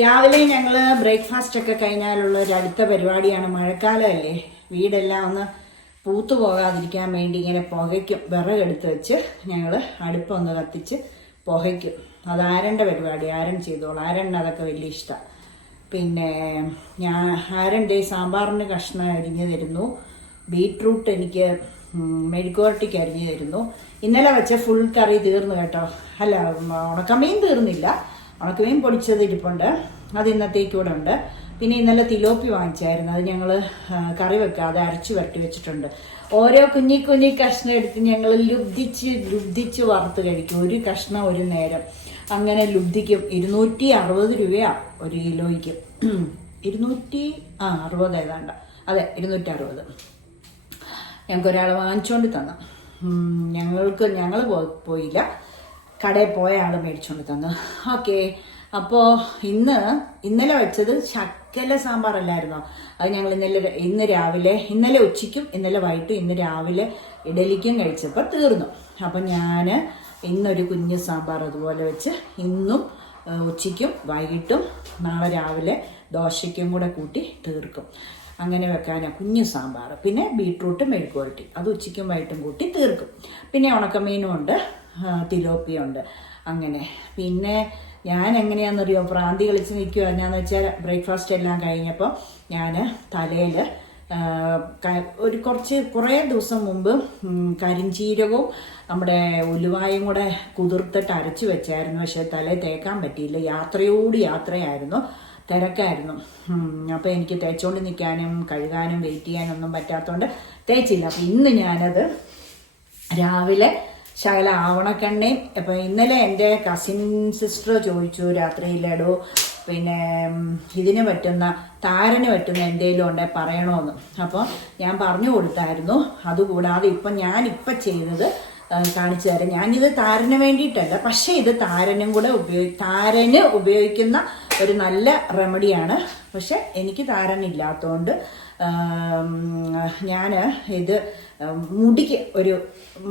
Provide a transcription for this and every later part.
രാവിലെ ഞങ്ങൾ ബ്രേക്ക്ഫാസ്റ്റ് ഒക്കെ കഴിഞ്ഞാലുള്ള ഒരു അടുത്ത പരിപാടിയാണ്. മഴക്കാലമല്ലേ, വീടെല്ലാം ഒന്ന് പൂത്തു പോകാതിരിക്കാൻ വേണ്ടി ഇങ്ങനെ പുകയ്ക്കും. വിറകെടുത്ത് വെച്ച് ഞങ്ങൾ അടുപ്പൊന്ന് കത്തിച്ച് പുകയ്ക്കും. അത് ആരൻ്റെ പരിപാടി, ആരൻ ചെയ്തോളൂ. ആരന് അതൊക്കെ വലിയ ഇഷ്ടമാണ്. പിന്നെ ഞാൻ ആരൻ്റെ സാമ്പാറിന് കഷ്ണം അരിഞ്ഞു തരുന്നു. ബീട്രൂട്ട് എനിക്ക് മെഴുക്കുവരട്ടിക്ക് അരിഞ്ഞു തരുന്നു. ഇന്നലെ വെച്ച ഫുൾ കറി തീർന്നു കേട്ടോ. അല്ല, ഉണക്കമീൻ തീർന്നില്ല. ഉണക്കമീൻ പൊടിച്ചത് ഇരിപ്പുണ്ട്, അത് ഇന്നത്തേക്കൂടെ ഉണ്ട്. പിന്നെ ഇന്നലെ തിലോപ്പി വാങ്ങിച്ചായിരുന്നു, അത് ഞങ്ങൾ കറി വെക്കാതെ അരച്ചു വരട്ടി വെച്ചിട്ടുണ്ട്. ഓരോ കുഞ്ഞി കഷ്ണം എടുത്ത് ഞങ്ങൾ ലുബ്ധിച്ച് വറുത്ത് കഴിക്കും. ഒരു കഷ്ണം ഒരു നേരം അങ്ങനെ ലുബ്ധിക്കും. 260 രൂപയാണ് ഒരു കിലോയ്ക്ക്. 260 ഏതാണ്ട, അതെ 260. ഞങ്ങൾക്കൊരാൾ വാങ്ങിച്ചുകൊണ്ട് തന്നു. ഞങ്ങൾ പോയില്ല, കടയിൽ പോയ ആൾ മേടിച്ചുകൊണ്ട് തന്നു. ഓക്കെ, അപ്പോൾ ഇന്നലെ വെച്ചത് ശക്കല സാമ്പാറല്ലായിരുന്നോ? അത് ഞങ്ങൾ ഇന്നലെ ഉച്ചയ്ക്കും ഇന്നലെ വൈകിട്ടും ഇന്ന് രാവിലെ ഇഡലിക്കും കഴിച്ചപ്പോൾ തീർന്നു. അപ്പം ഞാൻ ഇന്നൊരു കുഞ്ഞ് സാമ്പാർ അതുപോലെ വെച്ച് ഇന്നും ഉച്ചയ്ക്കും വൈകിട്ടും നാളെ രാവിലെ ദോശയ്ക്കും കൂടെ കൂട്ടി തീർക്കും. അങ്ങനെ വെക്കാനാണ് കുഞ്ഞു സാമ്പാർ. പിന്നെ ബീട്രൂട്ട് മെഴുക്കുവരട്ടി, അത് ഉച്ചയ്ക്കും വൈകിട്ടും കൂട്ടി തീർക്കും. പിന്നെ ഉണക്കമീനും ഉണ്ട്, തിലോപ്പിയുണ്ട്. അങ്ങനെ പിന്നെ ഞാൻ എങ്ങനെയാണെന്നറിയോ, പ്രാന്തി കളിച്ച് നിൽക്കുക. എന്നാന്ന് വെച്ചാൽ ബ്രേക്ക്ഫാസ്റ്റ് എല്ലാം കഴിഞ്ഞപ്പോൾ ഞാൻ തലയിൽ കുറേ ദിവസം മുമ്പ് കരിഞ്ചീരകവും നമ്മുടെ ഉലുവായും കൂടെ കുതിർത്തിട്ട് അരച്ച് വെച്ചായിരുന്നു. പക്ഷേ തലയിൽ തേക്കാൻ പറ്റിയില്ല, യാത്രയായിരുന്നു, തിരക്കായിരുന്നു. അപ്പോൾ എനിക്ക് തേച്ചുകൊണ്ട് നിൽക്കാനും കഴുകാനും വെയിറ്റ് ചെയ്യാനും ഒന്നും പറ്റാത്തതുകൊണ്ട് തേച്ചില്ല. അപ്പം ഇന്ന് ഞാനത് രാവിലെ ശകല ആവണക്കെണ്ണയും. അപ്പം ഇന്നലെ എൻ്റെ കസിൻ സിസ്റ്റർ ചോദിച്ചു രാത്രിയിലെടോ, പിന്നെ ഇതിന് പറ്റുന്ന താരന് പറ്റുന്ന എന്തെങ്കിലും ഉണ്ടെങ്കിൽ പറയണമെന്ന്. അപ്പോൾ ഞാൻ പറഞ്ഞു കൊടുത്തായിരുന്നു. അതുകൂടാതെ ഞാനിപ്പം ചെയ്തത് കാണിച്ചു തരാം. ഞാനിത് താരന് വേണ്ടിയിട്ടല്ല, പക്ഷേ ഇത് താരന് ഉപയോഗിക്കുന്ന ഒരു നല്ല റെമഡിയാണ്. പക്ഷെ എനിക്ക് താരനില്ലാത്തതുകൊണ്ട് ഞാൻ ഇത്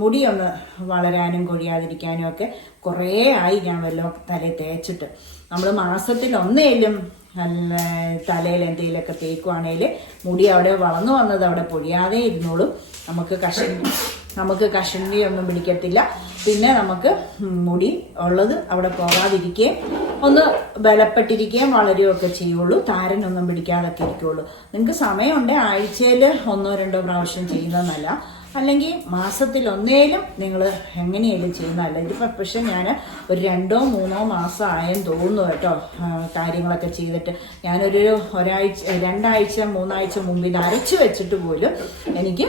മുടിയൊന്ന് വളരാനും കൊഴിയാതിരിക്കാനും ഒക്കെ കുറേ ആയി ഞാൻ തലയിൽ തേച്ചിട്ട്. നമ്മൾ മാസത്തിൽ ഒന്നേലും തലയിൽ എന്തെങ്കിലുമൊക്കെ തേക്കുവാണെങ്കിൽ മുടി അവിടെ വളർന്നു വന്നത് അവിടെ പൊഴിയാതെ ഇരുന്നോളും. നമുക്ക് കഷണ്ടി ഒന്നും പിടിക്കത്തില്ല. പിന്നെ നമുക്ക് മുടി ഉള്ളത് അവിടെ പോകാതിരിക്കുകയും ഒന്ന് ബലപ്പെട്ടിരിക്കുകയും വളരുകയൊക്കെ ചെയ്യുള്ളൂ. താരനൊന്നും പിടിക്കാതൊക്കെ ഇരിക്കുകയുള്ളൂ. നിങ്ങൾക്ക് സമയമുണ്ട് ആഴ്ചയിൽ 1-2 പ്രാവശ്യം ചെയ്യുന്നതെന്നല്ല, അല്ലെങ്കിൽ മാസത്തിൽ ഒന്നേലും നിങ്ങൾ എങ്ങനെയാലും ചെയ്യുന്നതല്ല. ഇതിപ്പോൾ പക്ഷെ ഞാൻ ഒരു 2-3 മാസം ആയെന്ന് തോന്നുന്നു കേട്ടോ കാര്യങ്ങളൊക്കെ ചെയ്തിട്ട്. ഞാനൊരു 2-3 ആഴ്ച മുമ്പ് ഇത് അരച്ച് വെച്ചിട്ട് പോലും എനിക്ക്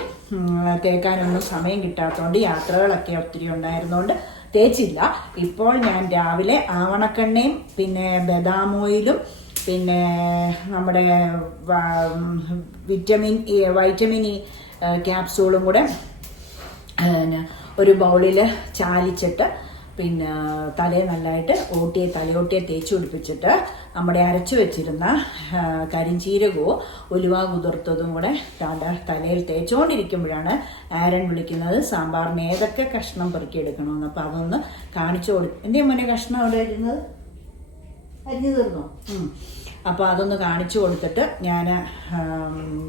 തേക്കാനൊന്നും സമയം കിട്ടാത്തതുകൊണ്ട്, യാത്രകളൊക്കെ ഒത്തിരി ഉണ്ടായിരുന്നതുകൊണ്ട് തേച്ചില്ല. ഇപ്പോൾ ഞാൻ രാവിലെ ആവണക്കെണ്ണയും പിന്നെ ബദാം ഓയിലും പിന്നെ നമ്മുടെ വൈറ്റമിൻ ഇ ക്യാപ്സൂളും കൂടെ ഒരു ബൗളിൽ ചാലിച്ചിട്ട് പിന്നെ തലയെ നല്ലതായിട്ട് തലയോട്ടിയെ തേച്ച് പിടിപ്പിച്ചിട്ട് നമ്മുടെ അരച്ചു വെച്ചിരുന്ന കരിഞ്ചീരകവും ഉലുവ കുതിർത്തതും കൂടെ തലയിൽ തേച്ചുകൊണ്ടിരിക്കുമ്പോഴാണ് ആരൻ വിളിക്കുന്നത് സാമ്പാറിന് ഏതൊക്കെ കഷ്ണം പെറുക്കിയെടുക്കണമെന്ന്. അപ്പം അതൊന്ന് കാണിച്ചു കൊടുക്കും. എൻ്റെ മോനെ കഷ്ണം അവിടെ ഇരുന്നത് അരിഞ്ഞു തീർന്നോ? അപ്പോൾ അതൊന്ന് കാണിച്ചു കൊടുത്തിട്ട് ഞാൻ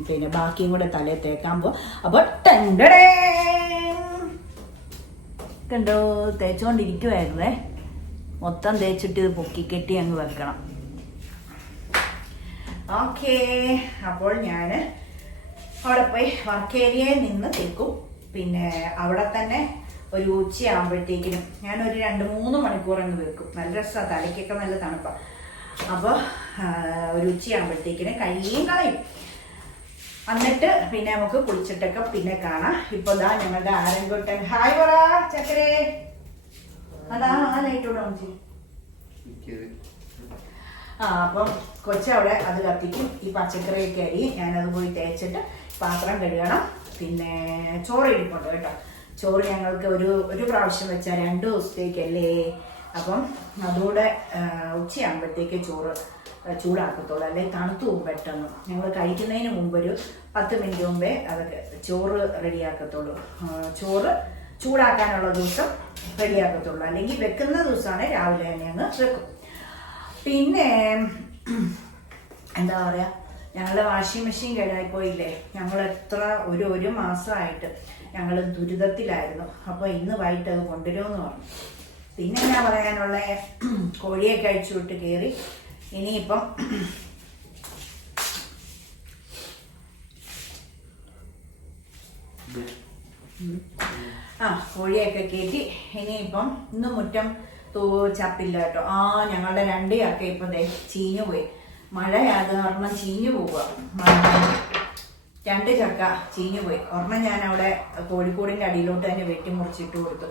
പിന്നെ ബാക്കിയും കൂടെ തലയിൽ തേക്കാൻ പോകും. അപ്പോൾ കണ്ടോ, തേച്ചുകൊണ്ടിരിക്കുവായിരുന്നേ. മൊത്തം തേച്ചിട്ട് ഇത് പൊക്കിക്കെട്ടി അങ്ങ് വെക്കണം. ഓക്കേ, അപ്പോൾ ഞാൻ അവിടെ പോയി വർക്ക് ഏരിയയിൽ നിന്ന് തേക്കും. പിന്നെ അവിടെ തന്നെ ഒരു ഉച്ചയാകുമ്പോഴത്തേക്കിനും ഞാനൊരു 2-3 മണിക്കൂർ അങ്ങ് വെക്കും. നല്ല രസമാണ്, തലയ്ക്കൊക്കെ നല്ല തണുപ്പാണ്. അപ്പോൾ ഒരു ഉച്ചയാകുമ്പോഴത്തേക്കിനും കളയും. എന്നിട്ട് പിന്നെ നമുക്ക് കുളിച്ചിട്ടൊക്കെ പിന്നെ കാണാം. ഇപ്പോൾ ദാ ഞങ്ങളുടെ ആരൻകുട്ടൻ ഹായ് പറ ചക്കരേ. അതാ ആ ലൈറ്റോടെ അപ്പം കൊച്ചവിടെ അത് കത്തിക്കും. ഈ പച്ചക്കറിയൊക്കെ അരി ഞാനത് പോയി തേച്ചിട്ട് പാത്രം കഴുകണം. പിന്നെ ചോറ് ഇരിപ്പുണ്ട് കേട്ടോ. ചോറ് ഞങ്ങൾക്ക് ഒരു പ്രാവശ്യം വെച്ചാൽ 2 ദിവസത്തേക്കല്ലേ. അപ്പം അതുകൂടെ ഉച്ചയാകുമ്പോഴത്തേക്ക് ചോറ് ചൂടാക്കത്തുള്ളൂ, അല്ലെങ്കിൽ തണുത്തു പോകും പെട്ടെന്ന്. ഞങ്ങൾ കഴിക്കുന്നതിന് മുമ്പ് ഒരു 10 മിനിറ്റ് മുമ്പേ അതൊക്കെ ചോറ് റെഡിയാക്കത്തുള്ളൂ. ചോറ് ചൂടാക്കാനുള്ള ദിവസം റെഡിയാക്കത്തുള്ളൂ, അല്ലെങ്കിൽ വെക്കുന്ന ദിവസമാണ് രാവിലെ തന്നെ അങ്ങ് വെക്കും. പിന്നെ എന്താ പറയുക, ഞങ്ങളുടെ വാഷിംഗ് മെഷീൻ കേടായിപ്പോയില്ലേ. ഞങ്ങൾ എത്ര ഒരു മാസമായിട്ട് ഞങ്ങൾ ദുരിതത്തിലായിരുന്നു. അപ്പോൾ ഇന്ന് വൈകിട്ട് അത് കൊണ്ടുവരുമെന്ന് പറഞ്ഞു. പിന്നെ എന്നാ പറയാനുള്ള, കോഴിയൊക്കെ അഴിച്ചു വിട്ട് കയറി. ഇനിയിപ്പം കോഴിയൊക്കെ കയറ്റി ഇനിയിപ്പം ഇന്ന് മുറ്റം ചപ്പില്ല കേട്ടോ. ഞങ്ങളുടെ 2 ചക്ക ഇപ്പം ചീഞ്ഞു പോയി. മഴയാത് കാരണം ചീഞ്ഞു പോവുക. 2 ചക്ക ചീഞ്ഞു പോയി. ഒരെണ്ണം ഞാൻ അവിടെ കോഴിക്കോടിൻ്റെ അടിയിലോട്ട് തന്നെ വെട്ടിമുറിച്ചിട്ട് കൊടുത്തു.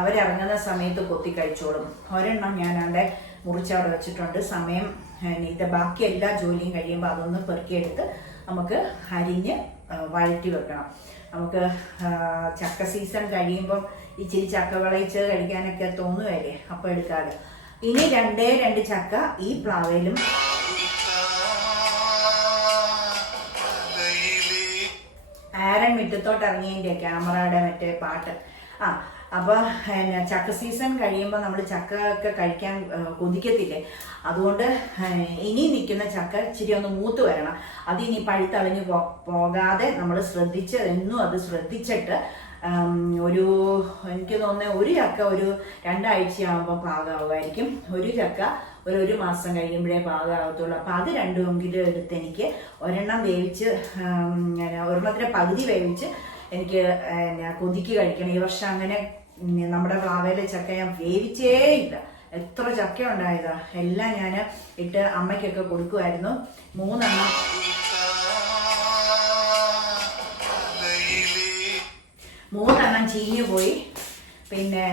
അവരിറങ്ങുന്ന സമയത്ത് കൊത്തി കഴിച്ചോളും. ഒരെണ്ണം ഞാൻ അവിടെ മുറിച്ചവിടെ വെച്ചിട്ടുണ്ട്. സമയം ഇത് ബാക്കി എല്ലാ ജോലിയും കഴിയുമ്പോൾ അതൊന്ന് പെറുക്കിയെടുത്ത് നമുക്ക് അരിഞ്ഞ് വഴറ്റി വെക്കണം. നമുക്ക് ചക്ക സീസൺ കഴിയുമ്പം ഇച്ചിരി ചക്ക വിളയിച്ച് കഴിക്കാനൊക്കെ തോന്നുവല്ലേ, അപ്പം എടുക്കാതെ. ഇനി 2 ചക്ക ഈ പ്ലാവേലും ആരൻ മുറ്റത്തോട്ട് ഇറങ്ങിയതിൻ്റെ ക്യാമറയുടെ മറ്റേ പാട്ട്. അപ്പോൾ ചക്ക സീസൺ കഴിയുമ്പോൾ നമ്മൾ ചക്ക ഒക്കെ കഴിക്കാൻ കൊതിക്കത്തില്ലേ. അതുകൊണ്ട് ഇനി നിൽക്കുന്ന ചക്ക ഇച്ചിരി ഒന്ന് മൂത്ത് വരണം. അതിനി പഴുത്തളിഞ്ഞ് പോകാതെ നമ്മൾ എന്നും അത് ശ്രദ്ധിച്ചിട്ട് എനിക്ക് തോന്നുന്നത് ഒരു ചക്ക ഒരു 2 ആഴ്ചയാകുമ്പോൾ പാകമാകുമായിരിക്കും. ഒരു ചക്ക ഒരു മാസം കഴിയുമ്പോഴേ പാകമാകത്തുള്ളൂ. അപ്പോൾ അത് 2 എടുത്ത് എനിക്ക് ഒരെണ്ണം വേവിച്ച്, ഒരെണ്ണത്തിന് പകുതി വേവിച്ച് എനിക്ക് കൊതിക്ക് കഴിക്കണം. ഈ വർഷം അങ്ങനെ നമ്മുടെ പ്ലാവേലെ ചക്ക ഞാൻ വേവിച്ചേ ഇല്ല. എത്ര ചക്ക ഉണ്ടായതാ, എല്ലാം ഞാൻ ഇട്ട് അമ്മയ്ക്കൊക്കെ കൊടുക്കുമായിരുന്നു. 3 എണ്ണം ചീഞ്ഞു പോയി. പിന്നെ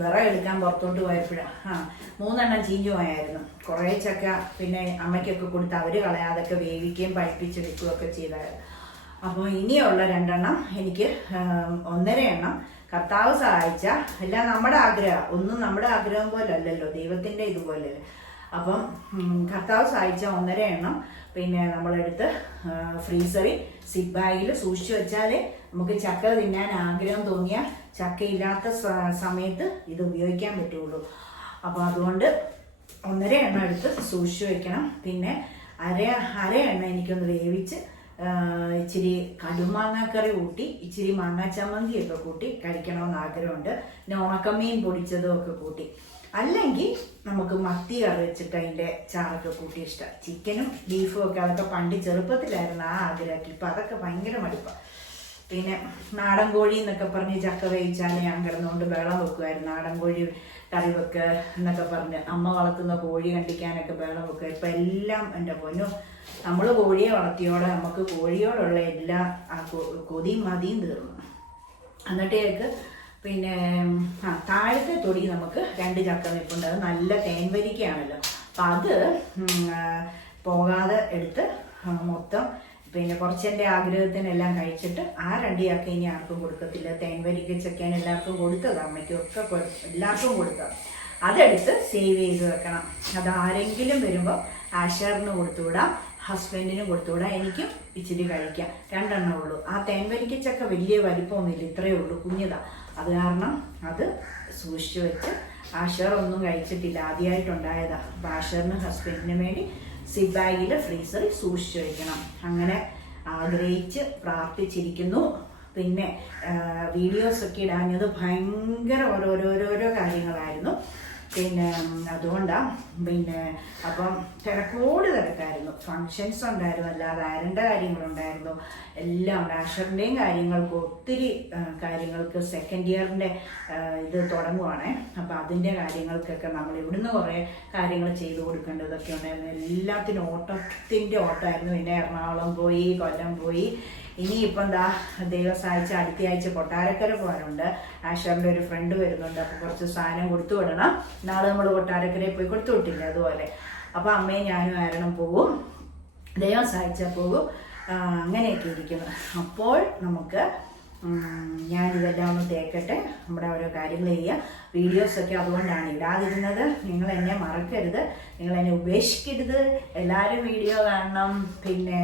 വിറകെടുക്കാൻ പുറത്തോട്ട് പോയപ്പോഴാണ് 3 എണ്ണം ചീഞ്ഞു പോയായിരുന്നു. കുറേ ചക്ക പിന്നെ അമ്മയ്ക്കൊക്കെ കൊടുത്ത് അവർ കളയാതൊക്കെ വേവിക്കുകയും പഴിപ്പിച്ചെടുക്കുകയൊക്കെ ചെയ്തായിരുന്നു. അപ്പോൾ ഇനിയുള്ള 2 എണ്ണം എനിക്ക് 1.5 എണ്ണം കർത്താവ് സഹായിച്ച, എല്ലാം നമ്മുടെ ആഗ്രഹം, ഒന്നും നമ്മുടെ ആഗ്രഹം പോലെ അല്ലല്ലോ, ദൈവത്തിൻ്റെ ഇതുപോലെയല്ലേ. അപ്പം കർത്താവ് സഹായിച്ച 1.5 എണ്ണം പിന്നെ നമ്മളെടുത്ത് ഫ്രീസറിൽ സിപ്പ് ബാഗിൽ സൂക്ഷിച്ചു വെച്ചാലേ നമുക്ക് ചക്ക തിന്നാൻ ആഗ്രഹം തോന്നിയാൽ ചക്കയില്ലാത്ത സമയത്ത് ഇത് ഉപയോഗിക്കാൻ പറ്റുള്ളൂ. അപ്പോൾ അതുകൊണ്ട് 1.5 എണ്ണം എടുത്ത് സൂക്ഷിച്ചു വെക്കണം. പിന്നെ അര എണ്ണ എനിക്കൊന്ന് വേവിച്ച് ഇച്ചിരി കടുമാങ്ങാക്കറി കൂട്ടി ഇച്ചിരി മാങ്ങാ ചമ്മന്തിയൊക്കെ കൂട്ടി കഴിക്കണമെന്ന് ആഗ്രഹമുണ്ട്. പിന്നെ ഉണക്കമീൻ പൊടിച്ചതും ഒക്കെ കൂട്ടി, അല്ലെങ്കിൽ നമുക്ക് മത്തി കറി വെച്ചിട്ട് അതിൻ്റെ ചാറൊക്കെ കൂട്ടി ഇഷ്ടം. ചിക്കനും ബീഫും ഒക്കെ അതൊക്കെ പണ്ട് ചെറുപ്പത്തിലായിരുന്നു ആ ആഗ്രഹത്തിൽ. ഇപ്പം അതൊക്കെ ഭയങ്കര മടുപ്പാണ്. പിന്നെ നാടൻ കോഴി എന്നൊക്കെ പറഞ്ഞ് ചക്ക വേവിച്ചാൽ ഞാൻ കിടന്നുകൊണ്ട് ബഹളം വെക്കുമായിരുന്നു. നാടൻ കോഴി കറി വെക്കുക എന്നൊക്കെ പറഞ്ഞ് അമ്മ വളർത്തുന്ന കോഴി കണ്ടിക്കാനൊക്കെ ബഹളം വെക്കുക. ഇപ്പം എല്ലാം എൻ്റെ പൊന്നു, നമ്മൾ കോഴിയെ വളർത്തിയോടെ നമുക്ക് കോഴിയോടുള്ള എല്ലാ കൊതിയും മതിയും തീർന്നു. എന്നിട്ടേക്ക് പിന്നെ താഴത്തെ തൊടി നമുക്ക് 2 ചക്ക നിൽപ്പുണ്ട്. അത് നല്ല തേൻവരിക്കയാണല്ലോ. അപ്പം അത് പോകാതെ എടുത്ത് മൊത്തം പിന്നെ കുറച്ചെൻ്റെ ആഗ്രഹത്തിനെല്ലാം കഴിച്ചിട്ട് ആ 2 ചക്ക ഇനി ആർക്കും കൊടുക്കത്തില്ല. തേൻവരിക്ക ചക്കാൻ എല്ലാവർക്കും കൊടുത്തത്, അമ്മയ്ക്കും ഒക്കെ എല്ലാവർക്കും കൊടുത്തത്. അതെടുത്ത് സേവ് ചെയ്ത് വെക്കണം. അത് ആരെങ്കിലും വരുമ്പോൾ ആഷറിന് കൊടുത്തുവിടാം, ഹസ്ബൻഡിനും കൊടുത്തുവിടാം, എനിക്കും ഇച്ചിരി കഴിക്കാം. 2 എണ്ണം ഉള്ളൂ. ആ തേൻവരിക്കച്ചക്ക വലിയ വലിപ്പമൊന്നുമില്ല, ഇത്രയേ ഉള്ളൂ, കുഞ്ഞതാണ്. അത് കാരണം അത് സൂക്ഷിച്ചു വെച്ച് ആഷർ ഒന്നും കഴിച്ചിട്ടില്ല, ആദ്യമായിട്ടുണ്ടായതാണ്. അപ്പോൾ ആഷറിനും ഹസ്ബൻഡിനും വേണ്ടി സിപ്പ് ബാഗിൽ ഫ്രീസറിൽ സൂക്ഷിച്ചു വയ്ക്കണം. അങ്ങനെ ആഗ്രഹിച്ച് പ്രാർത്ഥിച്ചിരിക്കുന്നു. പിന്നെ വീഡിയോസൊക്കെ ഇടാഞ്ഞത് ഭയങ്കര ഓരോരോ കാര്യങ്ങളായിരുന്നു. പിന്നെ അതുകൊണ്ടാണ്. പിന്നെ അപ്പം തിരക്കായിരുന്നു. ഫങ്ഷൻസ് ഉണ്ടായിരുന്നു, അല്ലാതെ ആരൻ്റെ കാര്യങ്ങളുണ്ടായിരുന്നു, എല്ലാം ഉണ്ട്. ആഷറിൻ്റെയും കാര്യങ്ങൾക്ക് ഒത്തിരി കാര്യങ്ങൾക്ക് സെക്കൻഡ് ഇയറിൻ്റെ ഇത് തുടങ്ങുവാണേ. അപ്പം അതിൻ്റെ കാര്യങ്ങൾക്കൊക്കെ നമ്മൾ ഇവിടുന്ന് കുറേ കാര്യങ്ങൾ ചെയ്തു കൊടുക്കേണ്ടതൊക്കെ ഉണ്ടായിരുന്നു. എല്ലാത്തിനും ഓട്ടത്തിൻ്റെ ഓട്ടമായിരുന്നു. പിന്നെ എറണാകുളം പോയി, കൊല്ലം പോയി. ഇനിയിപ്പം എന്താ ദൈവം സഹായിച്ച അടുത്ത ആഴ്ച കൊട്ടാരക്കര പോകാനുണ്ട്. ആഷറിൻ്റെ ഒരു ഫ്രണ്ട് വരുന്നുണ്ട്. അപ്പോൾ കുറച്ച് സാധനം കൊടുത്തു വിടണം. നാളെ നമ്മൾ കൊട്ടാരക്കരയിൽ പോയി കൊടുത്തു വിട്ടില്ല അതുപോലെ. അപ്പോൾ അമ്മയും ഞാനും ആരണം പോകും, ദൈവം സഹായിച്ചാൽ പോകും. അങ്ങനെയൊക്കെ ഇരിക്കുന്നു. അപ്പോൾ നമുക്ക് ഞാനിതെല്ലാം ഒന്ന് തേക്കട്ടെ, നമ്മുടെ ഓരോ കാര്യങ്ങൾ ചെയ്യുക. വീഡിയോസൊക്കെ അതുകൊണ്ടാണ് ഇടാതിരുന്നത്. നിങ്ങൾ എന്നെ മറക്കരുത്, നിങ്ങൾ എന്നെ ഉപേക്ഷിക്കരുത്. എല്ലാവരും വീഡിയോ കാണണം, പിന്നെ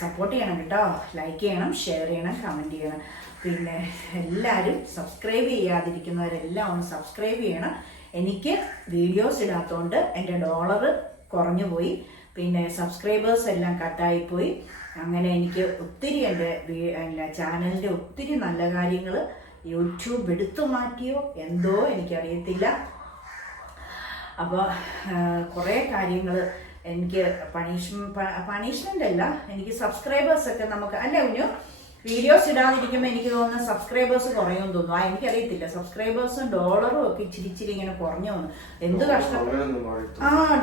സപ്പോർട്ട് ചെയ്യണം കേട്ടോ. ലൈക്ക് ചെയ്യണം, ഷെയർ ചെയ്യണം, കമൻറ്റ് ചെയ്യണം. പിന്നെ എല്ലാവരും സബ്സ്ക്രൈബ് ചെയ്യാതിരിക്കുന്നവരെല്ലാം ഒന്ന് സബ്സ്ക്രൈബ് ചെയ്യണം. എനിക്ക് വീഡിയോസ് ഇടാത്തതുകൊണ്ട് എൻ്റെ ഡോളർ കുറഞ്ഞു പോയി. പിന്നെ സബ്സ്ക്രൈബേഴ്സ് എല്ലാം കട്ടായിപ്പോയി. അങ്ങനെ എനിക്ക് ഒത്തിരി എൻ്റെ ചാനലിൻ്റെ ഒത്തിരി നല്ല കാര്യങ്ങൾ യൂട്യൂബ് എടുത്തു മാറ്റിയോ എന്തോ എനിക്കറിയത്തില്ല. അപ്പോൾ കുറേ കാര്യങ്ങൾ എനിക്ക് പണിഷ്മെൻ്റ് അല്ല, എനിക്ക് സബ്സ്ക്രൈബേഴ്സൊക്കെ നമുക്ക് അല്ല കുഞ്ഞു വീഡിയോസ് ഇടാതിരിക്കുമ്പോൾ എനിക്ക് തോന്നുന്നു സബ്സ്ക്രൈബേഴ്സ് കുറയുമെന്ന് തോന്നുന്നു. എനിക്കറിയത്തില്ല, സബ്സ്ക്രൈബേഴ്സും ഡോളറും ഒക്കെ ഇച്ചിരി ഇങ്ങനെ കുറഞ്ഞു വന്നു. എന്ത് കഷ്ടം.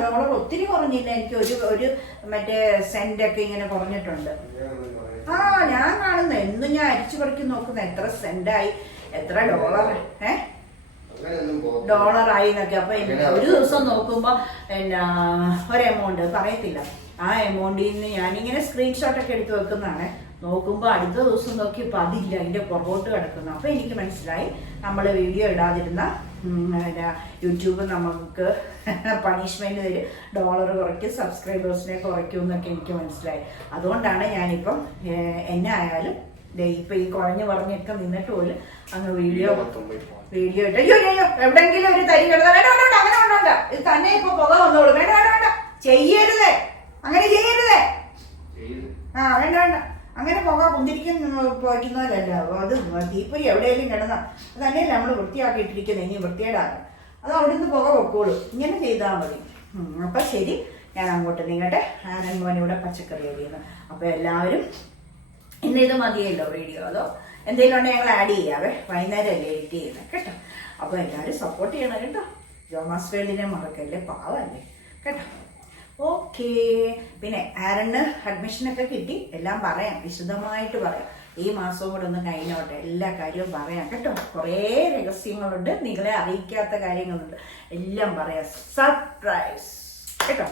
ഡോളർ ഒത്തിരി കുറഞ്ഞില്ല, എനിക്ക് ഒരു മറ്റേ സെന്റൊക്കെ ഇങ്ങനെ കുറഞ്ഞിട്ടുണ്ട്. ഞാൻ കാണുന്നു, എന്നും ഞാൻ അരിച്ചു പറിക്കും നോക്കുന്ന എത്ര സെന്റായി എത്ര ഡോളറായി എന്നൊക്കെ. അപ്പൊ ഒരു ദിവസം നോക്കുമ്പോ ഒരു എമൗണ്ട് പറയത്തില്ല, ആ എമൗണ്ടിൽ നിന്ന് ഞാനിങ്ങനെ സ്ക്രീൻഷോട്ടൊക്കെ എടുത്ത് വെക്കുന്നതാണ്. നോക്കുമ്പോൾ അടുത്ത ദിവസം നോക്കിയപ്പോൾ അതില്ല, അതിന്റെ പുറകോട്ട് കിടക്കുന്നു. അപ്പൊ എനിക്ക് മനസ്സിലായി നമ്മൾ വീഡിയോ ഇടാതിരുന്ന യൂട്യൂബ് നമുക്ക് പണിഷ്മെന്റ് തരും, ഡോളർ കുറയ്ക്കും, സബ്സ്ക്രൈബേഴ്സിനെ കുറയ്ക്കും എന്നൊക്കെ എനിക്ക് മനസ്സിലായി. അതുകൊണ്ടാണ് ഞാനിപ്പം എന്നെ ആയാലും ഇപ്പൊ ഈ കുറഞ്ഞു പറഞ്ഞൊക്കെ നിന്നിട്ട് പോലും അങ്ങ് വീഡിയോ ഇട്ട് അയ്യോ എവിടെങ്കിലും ഒരു തരി കിടന്ന വേണ്ട അങ്ങനെ ഉണ്ടോണ്ട, ഇത് തന്നെ ഇപ്പൊ പുക വന്നോളൂ, വേണ്ട ചെയ്യരുതേ, അങ്ങനെ ചെയ്യരുതേ, വേണ്ട അങ്ങനെ പുക കുന്തിരിക്കാൻ പോയിക്കുന്നതല്ല. അത് തീപ്പൊരി എവിടെയെങ്കിലും കിടന്ന തന്നെയല്ല നമ്മൾ വൃത്തിയാക്കിയിട്ടിരിക്കുന്നത്, ഇനി വൃത്തിയേടാണ്, അത് അവിടുന്ന് പുക വെക്കോളൂ, ഇങ്ങനെ ചെയ്താൽ മതി. അപ്പൊ ശരി, ഞാൻ അങ്ങോട്ട് നീങ്ങട്ടെ. ആനന്ദമോനിവിടെ പച്ചക്കറി അരിയുന്നു. അപ്പൊ എല്ലാവരും ഇന്ന് ഇത് മതിയല്ലോ വീഡിയോ, അതോ എന്തെങ്കിലും ഉണ്ടെങ്കിൽ ഞങ്ങൾ ആഡ് ചെയ്യാവേ, വൈകുന്നേരം അല്ലേ എഡിറ്റ് ചെയ്യുന്നത് കേട്ടോ. അപ്പോൾ എല്ലാവരും സപ്പോർട്ട് ചെയ്യണം കേട്ടോ. ജോമാസ് വേൾഡിനെ മറക്കല്ലേ, പാവല്ലേ കേട്ടോ. ഓക്കേ. പിന്നെ ആരണ് അഡ്മിഷനൊക്കെ കിട്ടി, എല്ലാം പറയാം, വിശദമായിട്ട് പറയാം. ഈ മാസവും കൂടെ ഒന്ന് കഴിഞ്ഞോട്ടെ, എല്ലാ കാര്യവും പറയാം കേട്ടോ. കുറേ രഹസ്യങ്ങളുണ്ട്, നിങ്ങളെ അറിയിക്കാത്ത കാര്യങ്ങളുണ്ട്, എല്ലാം പറയാം, സർപ്രൈസ് കേട്ടോ.